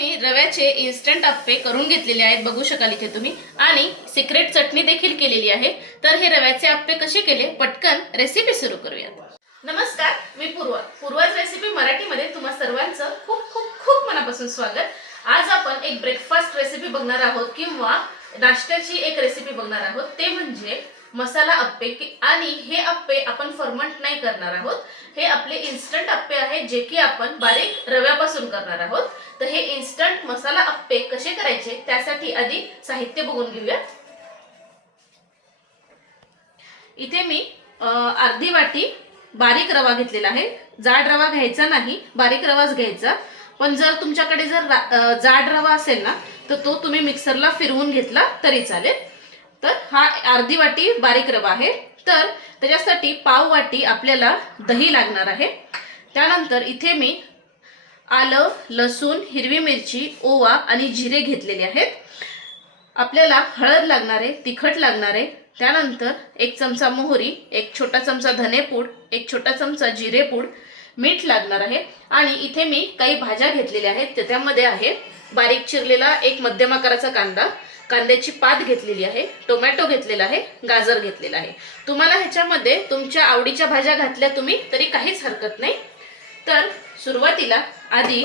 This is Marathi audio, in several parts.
मी रव्याचे इन्स्टंट आप्पे करून घेतलेले आहेत बघू शकाल इथे तुम्ही. आणि सिक्रेट चटणी देखील केलेली आहे. तर हे रव्याचे आप्पे कसे केले? पटकन रेसिपी सुरू करूयात. नमस्कार मी पूर्वा. पूर्वाज रेसिपी मराठीमध्ये तुम्हा सर्वांचं खूप खूप खूप मनापासून स्वागत. आज आपण एक ब्रेकफास्ट रेसिपी बघणार आहोत किंवा नाश्त्याची एक रेसिपी बघणार आहोत. ते म्हणजे मसाला अप्पे आणि हे अप्पे आपण फर्मंट नाही करणार आहोत. हे आपले इन्स्टंट अप्पे आहेत जे की आपण बारीक रव्यापासून करणार आहोत. तर हे इन्स्टंट मसाला अप्पे कसे करायचे त्यासाठी आधी साहित्य बघून घेऊया. इथे मी अर्धी वाटी बारीक रवा घेतलेला आहे. जाड रवा घ्यायचा नाही बारीक रवाच घ्यायचा. पण जर तुमच्याकडे जर जाड रवा असेल ना तर तो तुम्ही मिक्सरला फिरवून घेतला तरी चालेल. तर हा अर्धी वाटी बारीक रवा आहे. तर त्याच्यासाठी पाव वाटी आपल्याला दही लागणार आहे. त्यानंतर इथे मी आलं लसूण हिरवी मिरची ओवा आणि जिरे घेतलेले आहेत. आपल्याला हळद लागणार आहे तिखट लागणार आहे. त्यानंतर एक चमचा मोहरी एक छोटा चमचा धनेपूड एक छोटा चमचा जिरेपूड मीठ लागणार आहे. आणि इथे मी काही भाज्या घेतलेल्या आहेत त्याच्यामध्ये आहे. बारीक चिरलेला एक मध्यम आकाराचा कांदा. कांद्याची पात घेतलेली आहे टोमॅटो घेतलेला आहे गाजर घेतलेला आहे. तुम्हाला ह्याच्यामध्ये तुमच्या आवडीच्या भाज्या घातल्या तुम्ही तरी काहीच हरकत नाही. तर सुरुवातीला आधी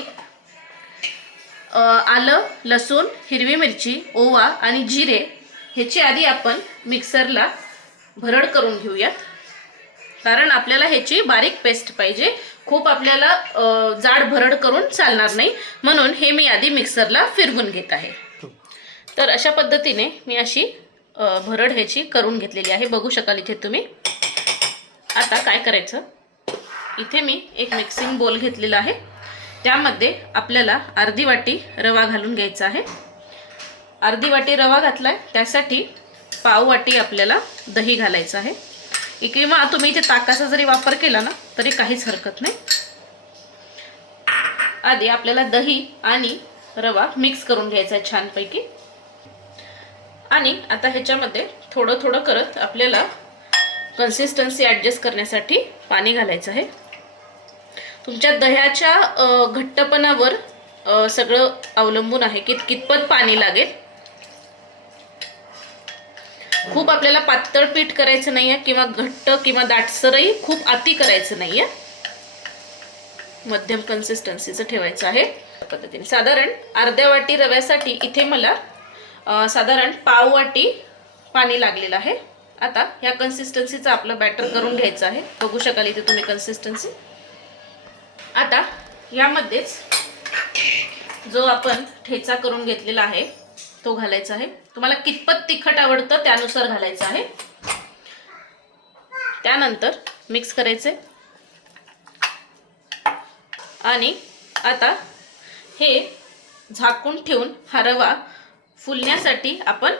आलं लसूण हिरवी मिरची ओवा आणि जिरे ह्याची आधी आपण मिक्सरला भरड करून घेऊयात. कारण आपल्याला ह्याची बारीक पेस्ट पाहिजे. खूप आपल्याला जाड भरड करून चालणार नाही. म्हणून हे मी आधी मिक्सरला फिरवून घेत आहे. तर अशा पद्धतीने मी अशी भरड ह्याची करून घेतलेली आहे. बघू शकाल इथे तुम्ही. आता काय करायचं? इथे मी एक मिक्सिंग बोल घेतलेला आहे. त्यामध्ये आपल्याला अर्धी वाटी रवा घालून घ्यायचा आहे. अर्धी वाटी रवा घातलाय त्यासाठी पाव वाटी आपल्याला दही घालायचं आहे. किंवा तुम्ही इथे ताकाचा जरी वापर केला ना तरी काहीच हरकत नाही. आधी आपल्याला दही आणि रवा मिक्स करून घ्यायचा आहे छानपैकी. आणि आता ह्याच्यामध्ये थोडं थोडं करत आपल्याला कन्सिस्टन्सी ॲडजस्ट करण्यासाठी पाणी घालायचं आहे. तुमच्या दह्याच्या घट्टपणावर सगळं अवलंबून आहे की कितपत पाणी लागेल. खूप आपल्याला पातळ पीठ करायचं नाही आहे किंवा घट्ट किंवा दाटसरही खूप अति करायचं नाही आहे मध्यम कन्सिस्टन्सीचं ठेवायचं आहे. पद्धतीने साधारण अर्ध्या वाटी रव्यासाठी इथे मला साधारण पाववाटी पाणी लागलेलं आहे. आता ह्या कन्सिस्टन्सीचं आपलं बॅटर करून घ्यायचं आहे. बघू शकाल इथे तुम्ही कन्सिस्टन्सी आता यामध्येच जो आपण ठेचा करून घेतलेला आहे तो घालायचा आहे. तुम्हाला कितपत तिखट आवडतं त्यानुसार घालायचं आहे. त्यानंतर मिक्स करायचे. आणि आता हे झाकून ठेवून हा रवा फुलण्यासाठी आपण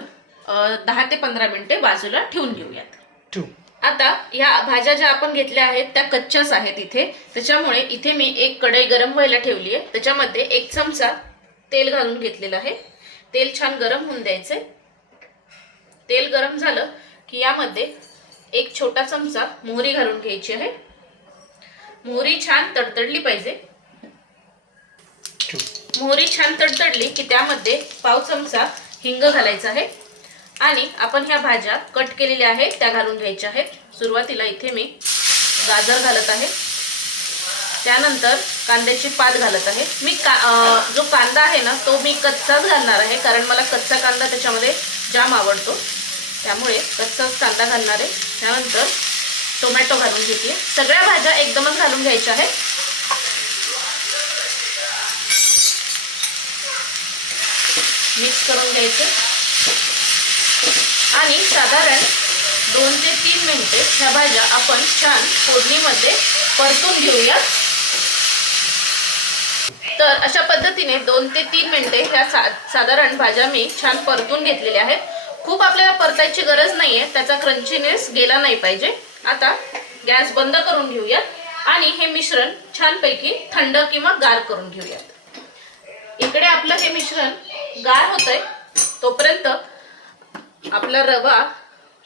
दहा ते पंधरा मिनिटे बाजूला ठेवून घेऊयात. आता ह्या भाज्या ज्या आपण घेतल्या आहेत त्या कच्च्याच आहेत इथे. त्याच्यामुळे इथे मी एक कढई गरम व्हायला ठेवली आहे. त्याच्यामध्ये एक चमचा तेल घालून घेतलेलं आहे. तेल छान गरम होऊन द्यायचे तेल गरम झालं की यामध्ये एक छोटा चमचा मोहरी घालून घ्यायची आहे. मोहरी छान तडतडली पाहिजे. मोहरी छान तडतडली की त्यामध्ये पाव चमचा हिंग घालायचा आहे. आणि आपण ह्या भाज्या कट केलेल्या आहेत त्या घालून घ्यायच्या आहेत. सुरुवातीला इथे मी गाजर घालत आहे. त्यानंतर कांद्याची पात घालत आहे. मी का आ, जो कांदा आहे ना तो मी कच्चाच घालणार आहे कारण मला कच्चा कांदा त्याच्यामध्ये जाम आवडतो. त्यामुळे कच्चाच कांदा घालणार आहे. त्यानंतर टोमॅटो घालून घेतली सगळ्या भाज्या एकदमच घालून घ्यायच्या आहेत. मिक्स करून घ्यायचे. आणि साधारण दोन ते तीन मिनिटे ह्या भाज्या आपण छान फोडणीमध्ये परतून घेऊया तर अशा पद्धतीने दोन ते तीन मिनिटे ह्या सा साधारण भाज्या मी छान परतून घेतलेल्या आहेत. खूप आपल्याला परतायची गरज नाही आहे त्याचा क्रंचीनेस गेला नाही पाहिजे. आता गॅस बंद करून घेऊयात आणि हे मिश्रण छानपैकी थंड किंवा गार करून घेऊयात. इकडे आपलं हे मिश्रण गार होतंय तोपर्यंत आपला रवा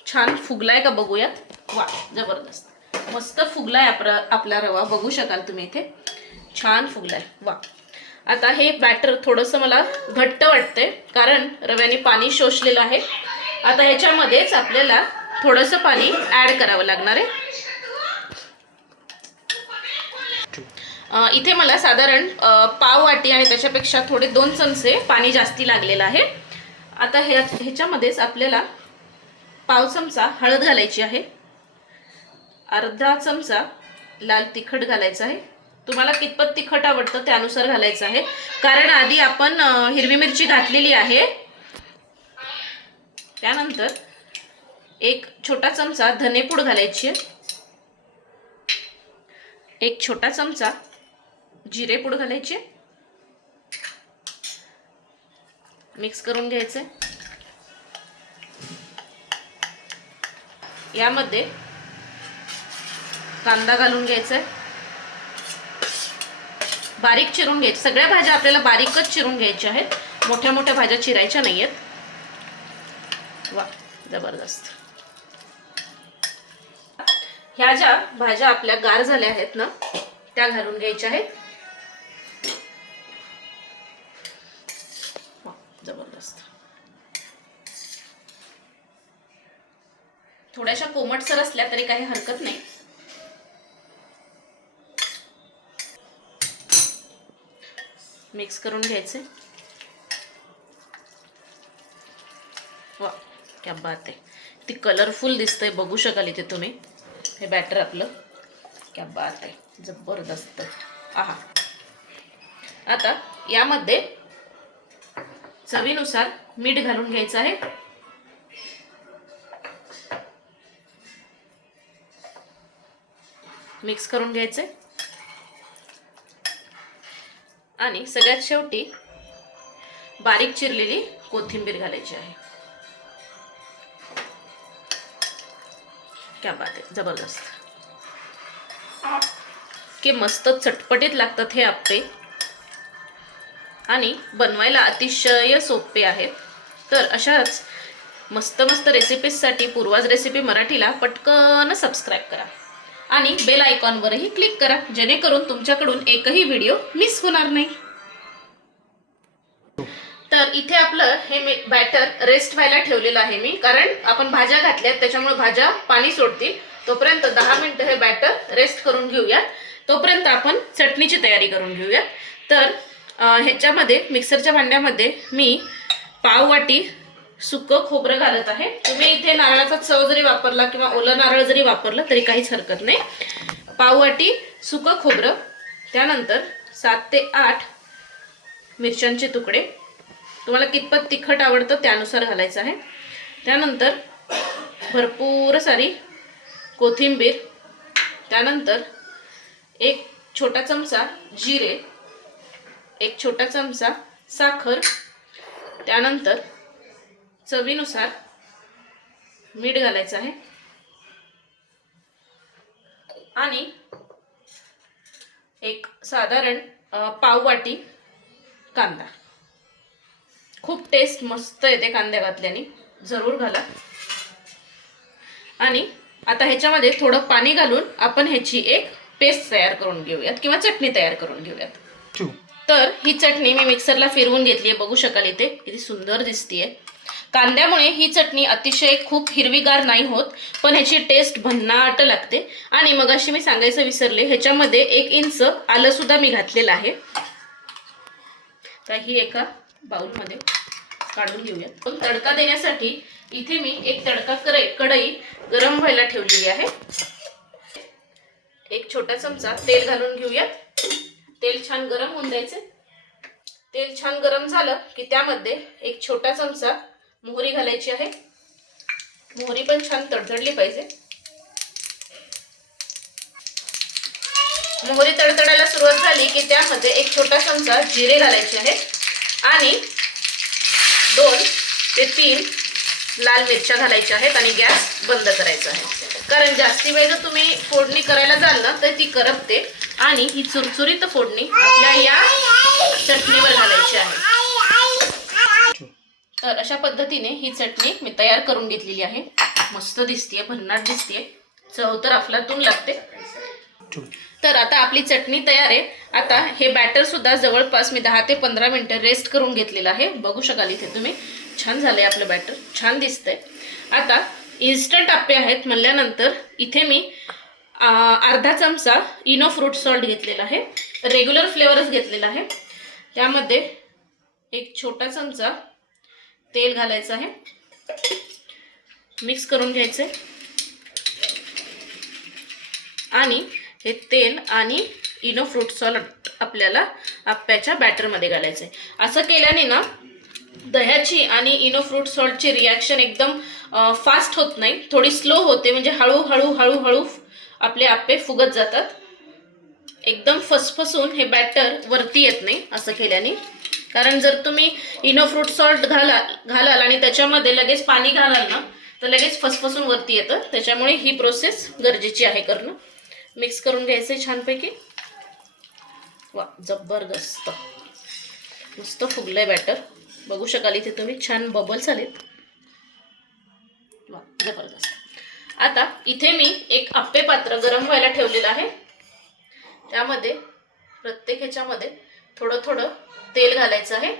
छान फुगलाय का बघूयात? वा जबरदस्त. मस्त फुगलाय आपला आपला रवा. बघू शकाल तुम्ही इथे. छान फुगलाय. वा. आता हे बॅटर थोडंसं मला घट्ट वाटतंय कारण रव्याने पाणी शोषलेलं आहे. आता ह्याच्यामध्येच आपल्याला थोडंसं पाणी ॲड करावं लागणार आहे. इथे मला साधारण पाव वाटी आणि त्याच्यापेक्षा थोडे दोन चमचे पाणी जास्ती लागलेलं आहे. आता ह्या ह्याच्यामध्येच आपल्याला पाव चमचा हळद घालायची आहे. अर्धा चमचा लाल तिखट घालायचं आहे. तुम्हाला कितपत तिखट आवडतं त्यानुसार घालायचं आहे. कारण आधी आपण हिरवी मिरची घातलेली आहे. त्यानंतर एक छोटा चमचा धनेपूड घालायची आहे. एक छोटा चमचा जिरेपूड घालायचे. मिक्स करून घ्यायचे. यामध्ये कांदा घालून घ्यायचा आहे. बारीक चिरून घ्यायचे. सगळ्या भाज्या आपल्याला बारीकच चिरून घ्यायच्या आहेत. मोठ्या मोठ्या भाज्या चिरायच्या नाही आहेत वा जबरदस्त. ह्या ज्या भाज्या आपल्या गार झाल्या आहेत ना त्या घालून घ्यायच्या आहेत. थोड्याशा कोमटसर असल्या तरी काही हरकत नाही. मिक्स करून घ्यायचे. वा क्या बात आहे. ती कलरफुल दिसतंय बघू शकाल इथे तुम्ही. हे बॅटर आपलं. क्या बात आहे. जबरदस्त. आहा. आता यामध्ये चवीनुसार मीठ घालून घ्यायचं आहे. मिक्स करून घ्यायचे. आणि सगळ्यात शेवटी बारीक चिरलेली कोथिंबीर घालायची आहे. क्या बात आहे जबरदस्त. की मस्त चटपटीत लागतात हे आप्पे आणि बनवायला अतिशय सोपे आहेत. तर अशाच मस्त मस्त रेसिपीजसाठी पूर्वाज रेसिपी मराठीला पटकन सबस्क्राईब करा. आणि बेल आयकॉनवरही क्लिक करा जेणेकरून तुमच्याकडून एकही व्हिडिओ मिस होणार नाही. तर इथे आपलं हे बॅटर रेस्ट व्हायला ठेवलेलं आहे मी कारण आपण भाज्या घातल्यात त्याच्यामुळे भाज्या पाणी सोडतील. तोपर्यंत दहा मिनिटं हे बॅटर रेस्ट करून घेऊयात. तोपर्यंत आपण चटणीची तयारी करून घेऊयात. तर ह्याच्यामध्ये मिक्सरच्या भांड्यामध्ये मी पाव वाटी सुकं खोबरं घालत आहे. तुम्ही इथे नारळाचा चव जरी वापरला किंवा ओलं नारळ जरी वापरलं तरी काहीच हरकत नाही. पाव वाटी सुकं खोबरं त्यानंतर सात ते आठ मिरच्यांचे तुकडे. तुम्हाला कितपत तिखट आवडतं त्यानुसार घालायचं आहे. त्यानंतर भरपूर सारी कोथिंबीर. त्यानंतर एक छोटा चमचा जिरे एक छोटा चमचा साखर. त्यानंतर चवीनुसार मीठ घालायचं आहे. आणि एक साधारण पाव वाटी कांदा. खूप टेस्ट मस्त येते कांद्या घातल्याने. जरूर घाला. आणि आता ह्याच्यामध्ये थोडं पाणी घालून आपण ह्याची एक पेस्ट तयार करून घेऊयात किंवा चटणी तयार करून घेऊयात. तर ही चटणी मी मिक्सरला फिरवून घेतली आहे. बघू शकाल इथे किती सुंदर दिसतीये. कांद्यामुळे ही चटणी अतिशय खूप हिरवीगार नाही होत पण ह्याची टेस्ट भन्नाट लागते. आणि मग अशी मी सांगायचं विसरले ह्याच्यामध्ये एक इंच आलं सुद्धा मी घातलेलं आहे. तर ही एका बाउलमध्ये काढून घेऊयात. पण तडका देण्यासाठी इथे मी एक तडका करे कढई गरम व्हायला ठेवलेली आहे. एक छोटा चमचा तेल घालून घेऊयात. तेल छान गरम होऊन द्यायचे. तेल छान गरम झालं की त्यामध्ये एक छोटा चमचा मोहरी घालायची आहे. मोहरी पण छान तडतडली पाहिजे. मोहरी तडतडायला सुरुवात झाली की त्यामध्ये एक छोटा चमचा जिरे घालायचे आहे आणि दोन ते तीन लाल मिरच्या घालायच्या आहेत आणि गॅस बंद करायचा आहे. कारण जास्ती वेळ जर तुम्ही फोडणी करायला जाल ना तर ती करपते आणि ही चुरचुरीत फोडणी आपल्या या चटणीवर घालायची आहे. तर अशा पद्धतीने ही चटणी मी तयार करून घेतलेली आहे. मस्त दिसतेय भन्नाट दिसतेय. चव तर अफलातून लागते. तर आता आपली चटणी तयार आहे. आता हे बॅटर सुद्धा जवळपास मी दहा ते पंधरा मिनटं रेस्ट करून घेतलेलं आहे. बघू शकाल इथे तुम्ही. छान झालंय आपलं बॅटर छान दिसतंय. आता इन्स्टंट आप्पे आहेत म्हणल्यानंतर इथे मी अर्धा चमचा इनो फ्रूट सॉल्ट घेतलेला आहे. रेग्युलर फ्लेवरच घेतलेला आहे. त्यामध्ये एक छोटा चमचा तेल घालायचं आहे. मिक्स करून घ्यायचं आहे आणि हे तेल आणि इनो फ्रूट सॉल्ट आपल्याला आप्याच्या बॅटरमध्ये घालायचं आहे असं केल्याने ना दह्याची आणि इनो फ्रूट सॉल्टची रिॲक्शन एकदम फास्ट होत नाही. थोडी स्लो होते म्हणजे हळूहळू हळूहळू आपले आप्पे फुगत जातात. एकदम फसफसून हे बॅटर वरती येत नाही असं केल्याने. कारण जर तुम्ही इनो फ्रूट सॉल्ट घाला घालाल आणि त्याच्यामध्ये लगेच पाणी घालाल ना तर लगेच फसफसून वरती येतं. त्याच्यामुळे ही प्रोसेस गरजेची आहे करणं. मिक्स करून घ्यायचं छानपैकी. वा जबरदस्त. मस्त फुगलंय बॅटर बघू शकाल इथे तुम्ही छान बबल्स आलेत. वा जबरदस्त. आता इथे मी एक आप्पे पात्र गरम व्हायला ठेवलेलं आहे. त्यामध्ये प्रत्येक ह्याच्यामध्ये थोडं थोडं तेल घालायचं आहे.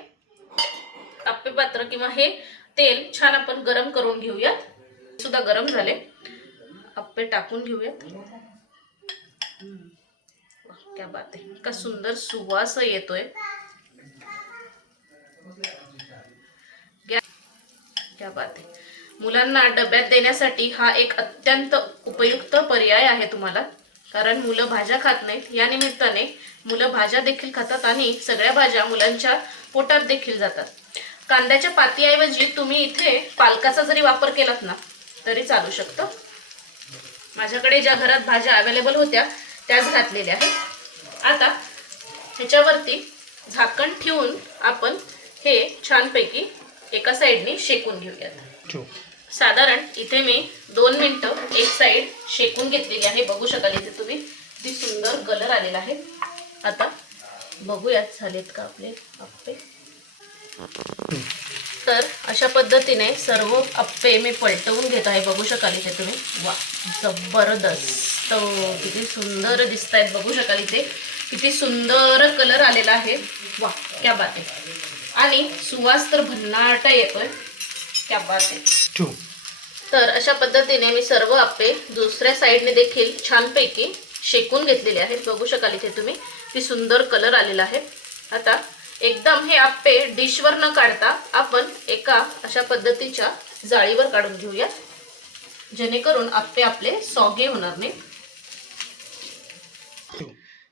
आपे पात्र किंवा हे तेल छान आपण गरम करून घेऊयात. सुद्धा गरम झाले. आप्पे टाकून घेऊयात. वाह, क्या बात आहे. का सुंदर सुवास येतोय. क्या क्या बात आहे. मुलांना डब्यात देण्यासाठी हा एक अत्यंत उपयुक्त पर्याय आहे तुम्हाला. कारण मुलं भाज्या खात नाहीत. या निमित्ताने मुलं भाज्या देखील खातात आणि सगळ्या भाज्या मुलांच्या पोटात देखील जातात. कांद्याच्या पातीऐवजी तुम्ही इथे पालकाचा जरी वापर केलात ना तरी चालू शकतं. माझ्याकडे ज्या घरात भाज्या अवेलेबल होत्या त्याच घातलेल्या आहेत. आता ह्याच्यावरती झाकण ठेवून आपण हे छानपैकी एका साईडने शेकून घेऊयात. साधारण इथे मी दोन मिनटं शेकून घेतलेली आहे. बघू शकाल इथे तुम्ही. किती सुंदर कलर आलेला आहे. आता बघूयात झालेत का आपले आप्पे तर अशा पद्धतीने सर्व आप्पे मी पलटवून घेत आहे. बघू शकाल इथे तुम्ही. वा जबरदस्त. किती सुंदर दिसत आहेत बघू शकाल इथे. किती सुंदर कलर आलेला आहे. वा क्या बात आहे. आणि सुवास तर भन्नाट येतोय क्या बात आहे. तर अशा पद्धतीने मी सर्व आप्पे दुसऱ्या साईडने देखील छानपैकी शेकून घेतलेले आहेत. बघू शकाल इथे तुम्ही ती सुंदर कलर आलेला आहे. आता एकदम हे आप्पे डिशवर न काढता आपण एका अशा पद्धतीच्या जाळीवर काढून घेऊया. जेणेकरून आप्पे आपले सॉगे होणार नाही.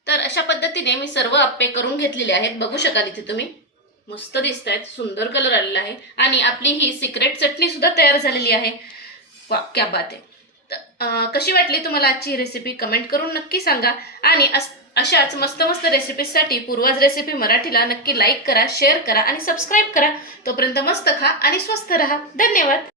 तर अशा पद्धतीने मी सर्व आप्पे करून घेतलेले आहेत. बघू शकाल इथे तुम्ही. मस्त दिसत आहेत सुंदर कलर आलेला आहे. आणि आपली ही सिक्रेट चटणी सुद्धा तयार झालेली आहे. वा क्या बात आहे. कशी वाटली तुम्हाला आजची रेसिपी कमेंट करून नक्की सांगा. आणि अशाच मस्त मस्त रेसिपीजसाठी पूर्वाज रेसिपी मराठीला नक्की लाईक करा शेअर करा आणि सबस्क्राईब करा. तोपर्यंत मस्त खा आणि स्वस्त राहा. धन्यवाद.